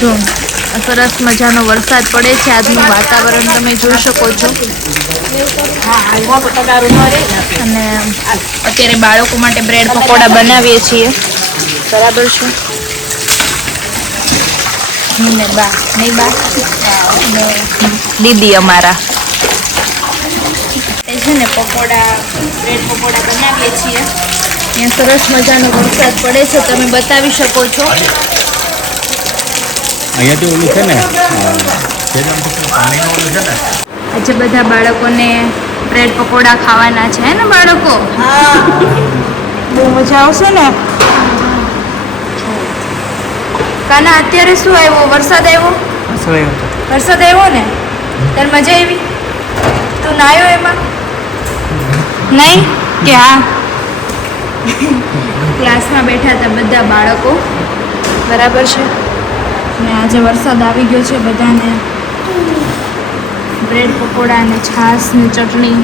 જો સરસ મજાનો વરસાદ પડે છે. આજનું વાતાવરણ તમે જોઈ શકો છો. અને અત્યારે બાળકો માટે બ્રેડ પકોડા બનાવીએ છીએ. બરાબર છે. ને બા નહીં બા અને દીદી અમારા એ છે ને પકોડા બ્રેડ પકોડા બનાવીએ છીએ. અહીંયા સરસ મજાનો વરસાદ પડે છે, તમે બતાવી શકો છો. અહીંયાથી ઓલું છે ને આજે બધા બાળકોને બ્રેડ પકોડા ખાવાના છે ને બાળકો? બહુ મજા આવશે ને. કાના અત્યારે શું આવ્યો? વરસાદ આવ્યો? વરસાદ આવ્યો ને ત્યારે મજા આવી? તું નાયો એમાં? નહીં કે હા? ક્લાસમાં બેઠા હતા બધા બાળકો. બરાબર છે. ને આજે વરસાદ આવી ગયો છે. બધાને બ્રેડ પકોડા અને છાશ ને ચટણી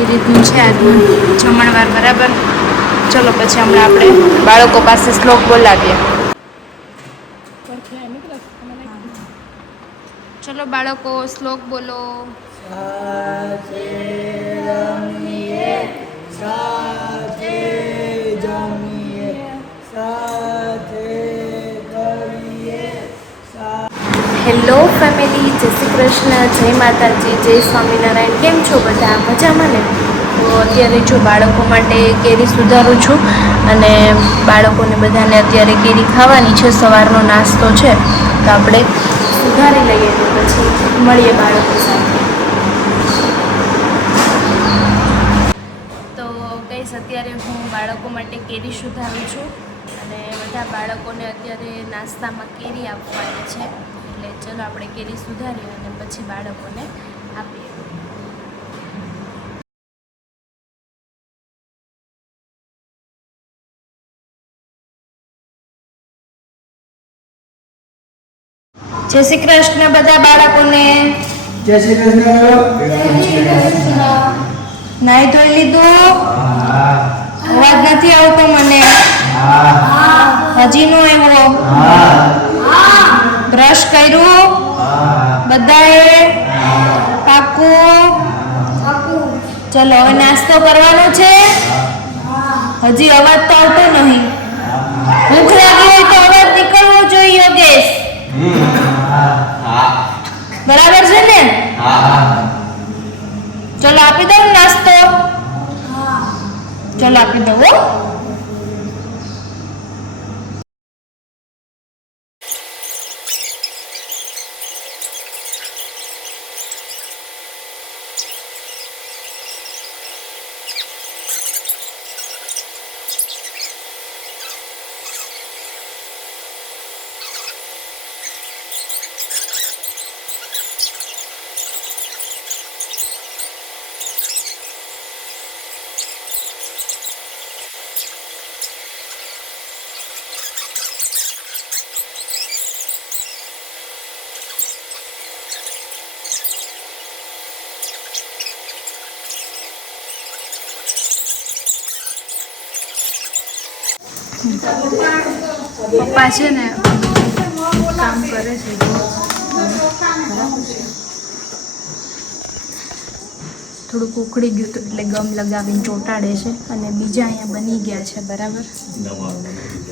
એ રીતનું છે આજનું જમણવાર. બરાબર. ચલો પછી હમણાં આપણે બાળકો પાસે શ્લોક બોલાવીએ. ચલો બાળકો શ્લોક બોલો. હેલો ફેમિલી, જય શ્રી કૃષ્ણ, જય માતાજી, જય સ્વામિનારાયણ. કેમ છો બધા? મજામાં ને? તો અત્યારે જો બાળકો માટે કેરી સુધારું છું અને બાળકોને બધાને અત્યારે કેરી ખાવાની છે. સવારનો નાસ્તો છે તો આપણે સુધારી લઈએ તો પછી મળીએ બાળકો સાથે. તો ગઈસ અત્યારે હું બાળકો માટે કેરી સુધારું છું અને બધા બાળકોને અત્યારે નાસ્તામાં કેરી આપવાની છે. એટલે ચલો આપણે કેરી સુધારીએ અને પછી બાળકોને આપીએ. જય શ્રી કૃષ્ણ બધા બાળકોને. જય શ્રી કૃષ્ણ. નાઈ ધોઈ લીધું? અવાજ નથી આવતો મને. હજી નો આવ્યો? બ્રશ કર્યું બધાએ? પાકું? ચલો હવે નાસ્તો કરવાનો છે. હજી અવાજ તો આવતો નહીં. ભૂખ લાગી હોય તો અવાજ નીકળવો જોઈએ યોગેશ. બરાબર છે ને? ચલો આપી દઉં નાસ્તો? ચલો આપી દઉં. પપ્પા છે ને કામ કરે છે. થોડુંક ઉખડી ગયું હતું એટલે ગમ લગાવીને ચોંટાડે છે અને બીજા અહીંયા બની ગયા છે. બરાબર,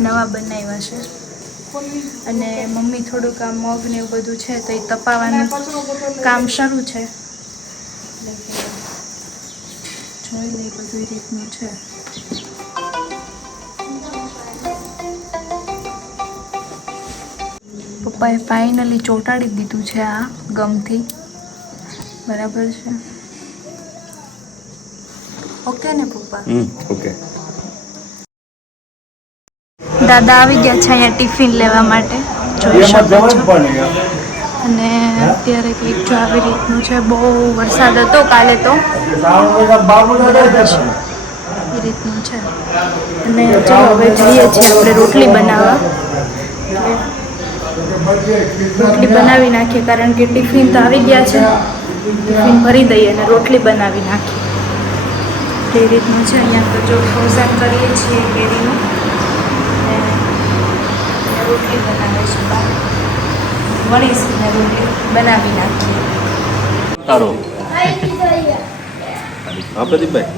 નવા બનાવ્યા છે. અને મમ્મી થોડુંક આ મગ ને એવું બધું છે તો એ તપાવવાનું કામ શરૂ છે. જોઈ લઈ બધું એ રીતનું છે. પપ્પાએ ફાઇનલી ચોંટાડી દીધું છે આ ગમથી. બરાબર છે. ઓકે ને પપ્પા? ઓકે. દાદા આવી ગયા છે અહીંયા ટિફિન લેવા માટે, જોઈ શકો છો. અને અત્યારે કંઈક જો આવી રીતનું છે. બહુ વરસાદ હતો કાલે તો. એ રીતનું છે. અને જો હવે જઈએ છીએ આપણે રોટલી બનાવવા. રોટલી બનાવી નાખીએ કારણ કે ટિફિન તો આવી ગયા છે. ટિફિન ભરી દઈએ અને રોટલી બનાવી નાખીએ. એ રીતનું છે. અહીંયા તો જો ફ્રોઝન કરીએ છીએ કેરીનું અને રોટલી બનાવે છે બહાર. મળીશું ને રોટલી બનાવી નાખીએ. તારો હા પ્રદીપભાઈ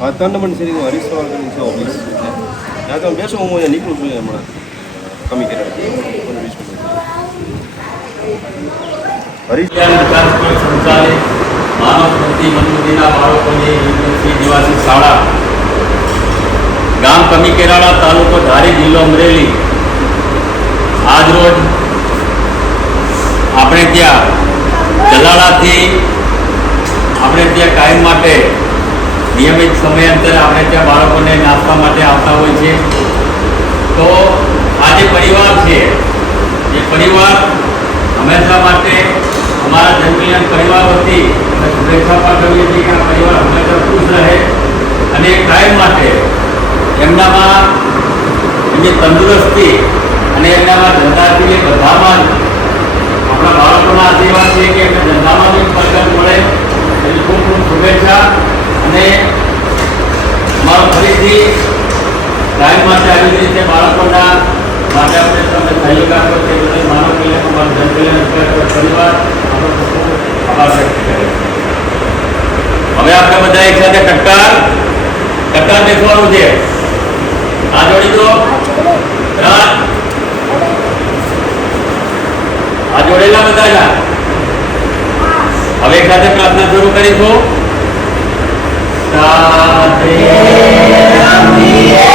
હા 3 નંબરની શેરીમાં હરીશ સવાલની છે ઓફિસ ત્યાં તમે બેસો હું અહીંયા નીકળું છું હમણાં કમી કર્યા 15-20 મિનિટ હરીશ સંચાલિત માનવ સ્મૃતિ મંદિરના બાળકોની યુનિવર્સિટી નિવાસી શાળા ગામ કમી કેરાળા તાલુકો ધારી જિલ્લો અમરેલી આજરોજ આપણે ત્યાં દલાલાથી આપણે ત્યાં કાયમ માટે નિયમિત સમયાંતરે આપણે ત્યાં બાળકોને નાસ્તા માટે આવતા હોય છે. તો આ જે પરિવાર છે એ પરિવાર હંમેશા માટે અમારા જનકલ્યાણ પરિવાર વતી અમે શુભેચ્છા પાઠવીએ છીએ કે આ પરિવાર હંમેશા ખુશ રહે અને કાયમ માટે એમનામાં એમની તંદુરસ્તી અને એમનામાં ધંધાથી બધામાં આપણા બાળકોના આશીર્વાદ છે કે એમને ધંધામાં બી બરકત મળે એની ખૂબ ખૂબ શુભેચ્છા. અને અમારો ફરીથી કાયમ માટે આવી રીતે બાળકોના માટે આપણે તમને સહયોગ આપ્યો તે બદલ માનવ કલ્યાણ અમારા જનકલ્યાણ પરિવાર આપણો ખૂબ આભાર વ્યક્ત કરે છે. હવે આપણે બધા એક સાથે કટ્ટાર બેસવાનું છે. આ જોડી દો આ જોડેલા બધા હવે એક સાથે પ્રાર્થના શરૂ કરીશું. સાથે રમીએ,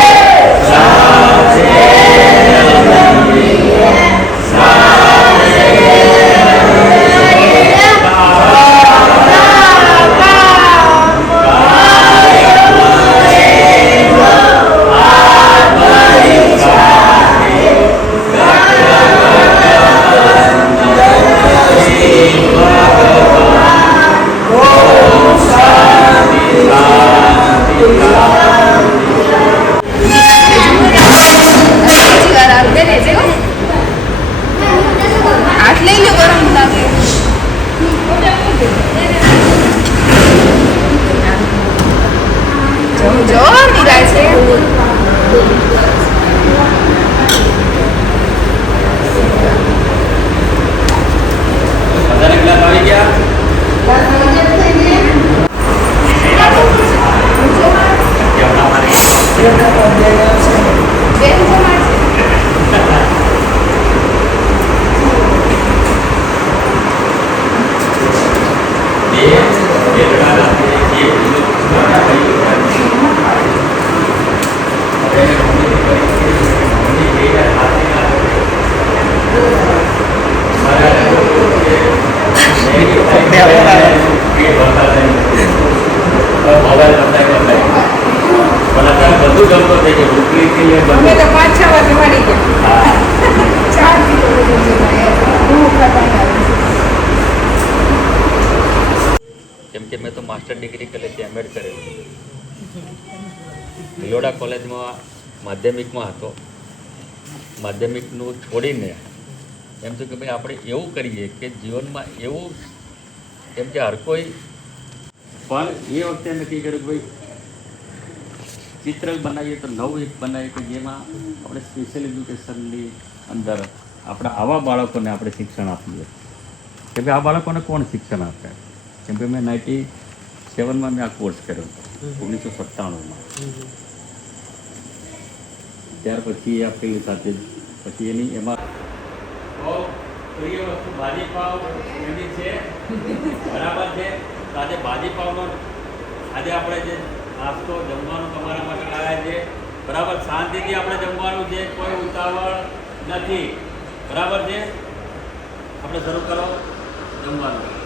સાથે રમીએ, સાથે હાથ લઈ લો ગરમ લાગે. જો નિરાય છે. બધાને ગ્લાસ આવી ગયા. બધું ગમતો થઈ ગયું. રોટલી અમે તો 5-6 વાગે મળી ગયા. 4 કિલો કેમ કે મેં તો માસ્ટર ડિગ્રી કરી હતી, એમએડ કરેલું. ભિલોડા કોલેજમાં માધ્યમિકમાં હતો. માધ્યમિકનું છોડીને એમ થયું કે ભાઈ આપણે એવું કરીએ કે જીવનમાં એવું કેમ કે હર કોઈ પણ એ વખતે નક્કી કર્યું કે ભાઈ ચિત્ર બનાવીએ તો નવું એક બનાવીએ કે જેમાં આપણે સ્પેશિયલ એજ્યુકેશનની અંદર આપણા આવા બાળકોને આપણે શિક્ષણ આપીએ કે ભાઈ આ બાળકોને કોણ શિક્ષણ આપે. કેમ કે મેં 97માં મેં આ કોર્સ કર્યો હતો, 1997માં. ત્યાર પછી આ ફિલ્ડ સાથે પછી એની એમાં બહુ પ્રિય વસ્તુ ભાજીપાવ એની છે, બરાબર છે. આજે ભાજીપાવનો આજે આપણે જે નાસ્તો જમવાનું તમારા માટે લાવ્યા છે, બરાબર. શાંતિથી આપણે જમવાનું છે, કોઈ ઉતાવળ નથી, બરાબર છે. આપણે શરૂ કરો જમવાનું.